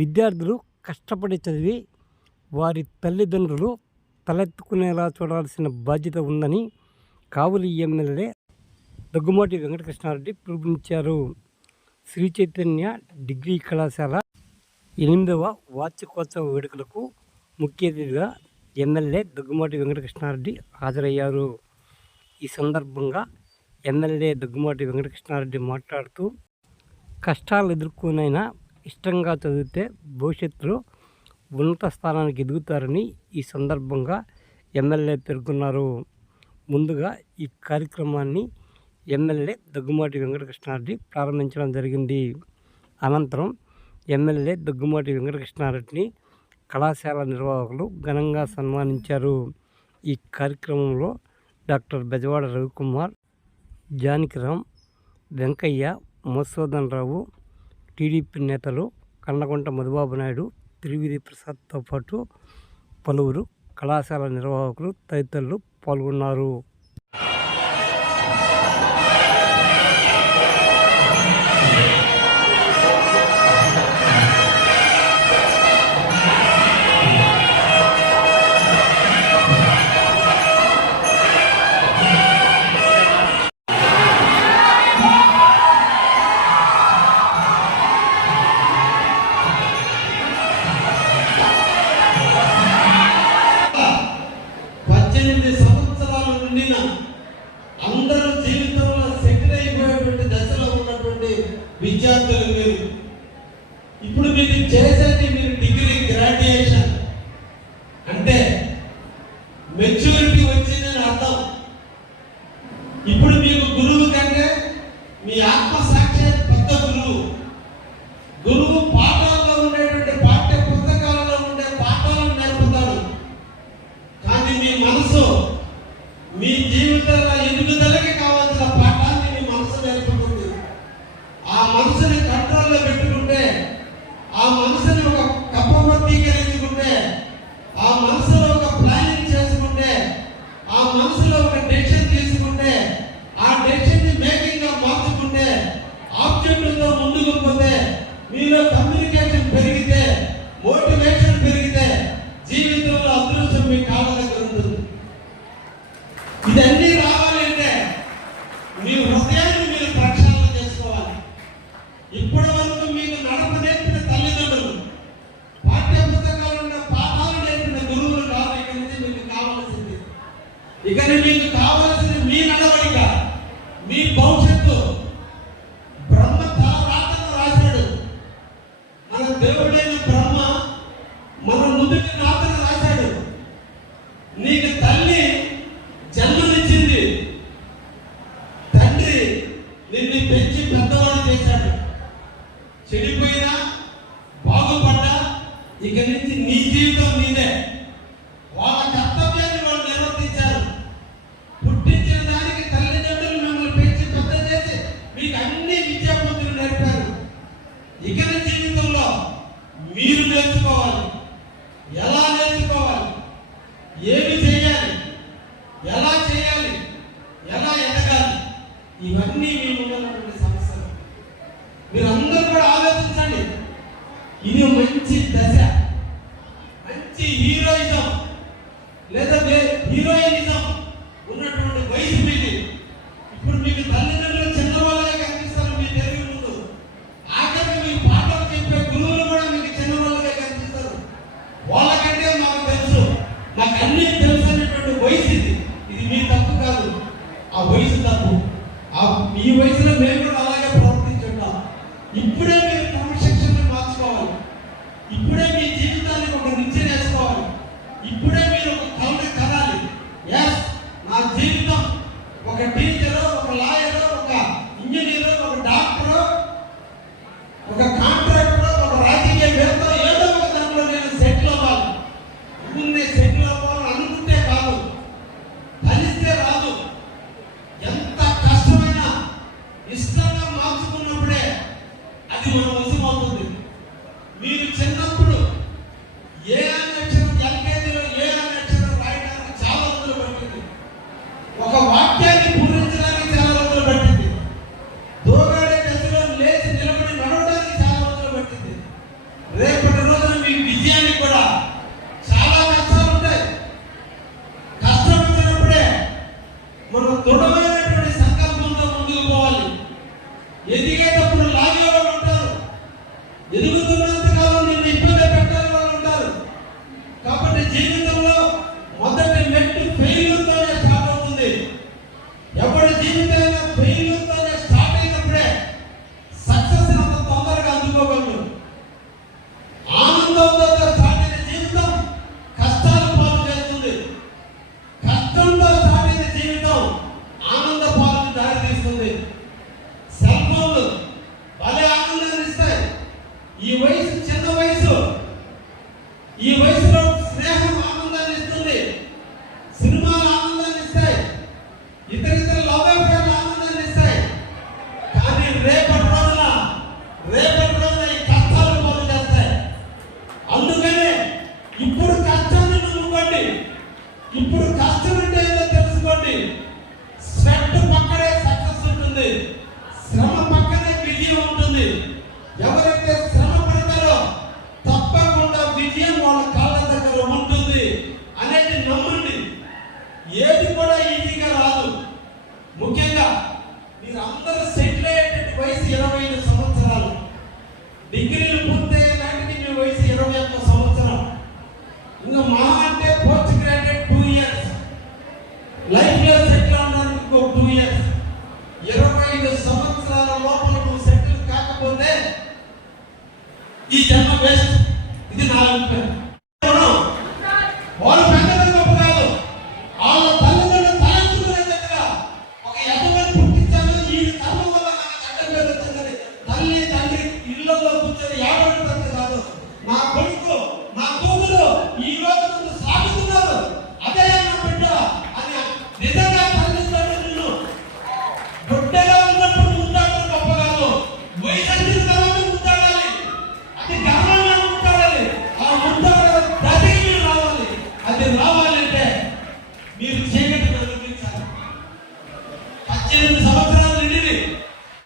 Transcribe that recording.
విద్యార్థులు కష్టపడి చదివి వారి తల్లిదండ్రులు తలెత్తుకునేలా చూడాల్సిన బాధ్యత ఉందని కావలి ఎమ్మెల్యే దగ్గుమాటి వెంకటకృష్ణారెడ్డి పిలుపునిచ్చారు. శ్రీ చైతన్య డిగ్రీ కళాశాల ఎనిమిదవ వార్షికోత్సవ వేడుకలకు ముఖ్య అతిథిగా ఎమ్మెల్యే దగ్గుమాటి వెంకటకృష్ణారెడ్డి హాజరయ్యారు. ఈ సందర్భంగా ఎమ్మెల్యే దగ్గుమాటి వెంకటకృష్ణారెడ్డి మాట్లాడుతూ కష్టాలు ఎదుర్కొనైనా ఇష్టంగా చదివితే భవిష్యత్తులో ఉన్నత స్థానానికి ఎదుగుతారని ఈ సందర్భంగా ఎమ్మెల్యే పేర్కొన్నారు. ముందుగా ఈ కార్యక్రమాన్ని ఎమ్మెల్యే దగ్గుమాటి వెంకటకృష్ణారెడ్డి ప్రారంభించడం జరిగింది. అనంతరం ఎమ్మెల్యే దగ్గుమాటి వెంకటకృష్ణారెడ్డిని కళాశాల నిర్వాహకులు ఘనంగా సన్మానించారు. ఈ కార్యక్రమంలో డాక్టర్ బెజవాడ రవికుమార్ జానకిరామ్ వెంకయ్య మధుసూదన్ రావు టీడీపీ నేతలు కన్నగుంట మధుబాబు నాయుడు త్రివేది ప్రసాద్తో పాటు పలువురు కళాశాల నిర్వాహకులు తదితరులు పాల్గొన్నారు. ఇప్పటి వరకు మీకు నడప నేర్పిన తల్లిదండ్రులు పాఠ్య పుస్తకాలు ఉన్న పాఠాలు నేర్పిన గురువులు కాదు ఇక నుంచి మీకు కావలసింది. ఇక మీకు కావాల్సింది మీ నడవడిక మీ భవిష్యత్తు. బ్రహ్మ తలరాతను రాశాడు. మన దేవుడైన బ్రహ్మ మన ముందుకి రాతను రాశాడు. నీకు తల్లి జన్మనిచ్చింది. తండ్రి నిన్ను పెంచి పెద్దవాడు చేశాడు. చెడిపోయినా బాగుపడ్డా ఇక నుంచి నీ జీవితం నీదే. వాళ్ళ కర్తవ్యాన్ని వాళ్ళు నిర్వర్తించారు. పుట్టించిన దానికి తల్లిదండ్రులు మిమ్మల్ని పెంచి పెద్ద చేసి మీకు అన్ని విద్యాబుద్ధులు నేర్పారు. ఇక జీవితంలో మీరు నేర్చుకోవాలి. ఎలా నేర్చుకోవాలి? ఏమి చేయాలి? ఎలా చేయాలి? ఎలా ఎదగాలి? ఇవన్నీ మీ ముందు మీరందరూ కూడా ఆలోచించండి. ఇది మంచి దశ. మంచి హీరోయిజం. లేదా వే- హీరోయినిజం ఉన్నటువంటి వయసు మీది. ఇప్పుడు మీకు తల్లిదండ్రులు చిన్నవాళ్ళే కనిపిస్తారు మీ తెలివి ముందు. ఆఖరికి మీ పాటలు చెప్పే గురువులు కూడా మీకు చిన్నవాళ్ళగా కనిపిస్తారు. వాళ్ళకంటే మాకు తెలుసు. నాకు అన్ని తెలుసు అనేటువంటి వయసు ఇది. ఇది మీ తప్పు కాదు. ఆ వయసు తప్పు. ఆ మీ వయసులో మేము కూడా అలాగే ప్రవర్తించుంటాం ఇప్పుడే మీరు క్రమశిక్షణ మార్చుకోవాలి ఇప్పుడే మీ జీవితానికి ఒక నిత్యం వేసుకోవాలి ఇప్పుడే మీరు ఒక కౌంట కనాలి ఎస్ నా జీవితం ఒక టీచర్ ఇప్పుడు కష్టాన్ని నమ్ముకోండి ఇప్పుడు కష్టం అంటే ఏదో తెలుసుకోండి. స్వెట్ పక్కనే సక్సెస్ ఉంటుంది. శ్రమ పక్కనే విజయం ఉంటుంది. ఎవరైతే శ్రమ పడతారో తప్పకుండా విజయం వాళ్ళ కాళ్ళ దగ్గర ఉంటుంది. అనేది నమ్మండి. ఏది ఈ జన్మ బెస్ట్ ఇది నా అభిప్రాయం వాళ్ళు పెద్దలు గొప్ప కాదు. వాళ్ళ తల్లిదండ్రులు తలెత్తుకునే దగ్గర ఒక యజమాని పుట్టించాను ఈ కర్మ వల్ల నాకు పేరు వచ్చిందని తల్లి తండ్రి ఇళ్ళలో కూర్చొని ఏడవడం కాదు. నా కొడుకు నా కూతురు ఈ రోజు నుండి సాగుతున్నారు. అదే నా బిడ్డ అని నిజంగా తల్లిదండ్రులు బిడ్డగా ఉన్నప్పుడు ముందాడడం గొప్ప కాదు. వయసు